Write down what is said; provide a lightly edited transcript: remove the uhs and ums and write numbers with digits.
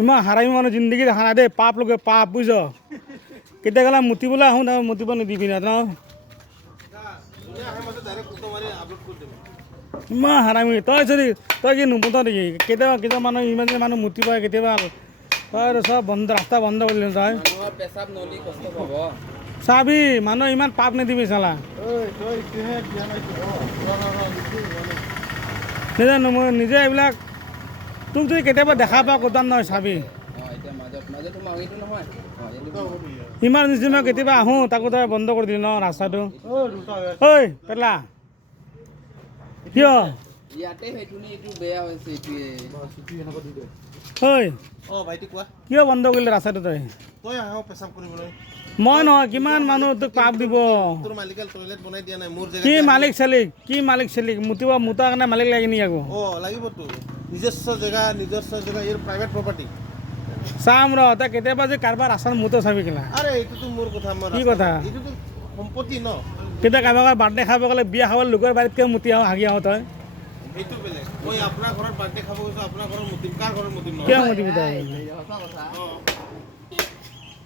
ইমান হাৰামি মানুহ জিন্দগী দেখা নাই দেই পাপ লোকে পাপ বুজিছ কেতিয়া গ'লে মুতিবলৈ আহোঁ তাৰ মুতিব নিদিবি না ন ইমান হাৰামি তই যদি তই কি নুমুত নেকি কেতিয়াবা কেতিয়াবা মানুহ ইমান যে মানুহ মুতিব কেতিয়াবা তই চব বন্ধ ৰাস্তা বন্ধ কৰিলি তই চাবি মানুহ ইমান পাপ নিদিবি চালা নিজে এইবিলাক তোক যদি কেতিয়াবা দেখা পাওঁ কোদাম নহয় চাবি ইমাৰ্জেঞ্চি মই কেতিয়াবা আহোঁ তাকো তই বন্ধ কৰি দিলি ন ৰাস্তাটো ঐ পেলা কিয় ঐ কিয় বন্ধ কৰিলি ৰাস্তাটো তই মই নহয় কিমান মানুহ তোক পাপ দিব কি মালিক চালিক মুতিব মুতাৰ কাৰণে মালিক লাগে নি আকৌ লাগিবতো নিজস্ব জেগা ইয়াৰ প্ৰাইভেট প্ৰপাৰ্টি চাম ৰ তই কেতিয়াবা যে কাৰোবাৰ ৰাস্তাত মুত চাবি কেলা আৰে এইটোতো মোৰ কথা কি কথা এইটোতো সম্পত্তি ন কেতিয়া কাৰোবাৰ বাৰ্থডে খাব গ'লে বিয়া খাব লোকৰ বাৰীত কিয় মুতি আহোঁ হাগি আহোঁ তই এইটো বেলেগ মই আপোনাৰ ঘৰত বাৰ্থডে খাব গৈছোঁ আপোনাৰ ঘৰত মুতিম কাৰ ঘৰত মুতিম কিয় মুতিবি তই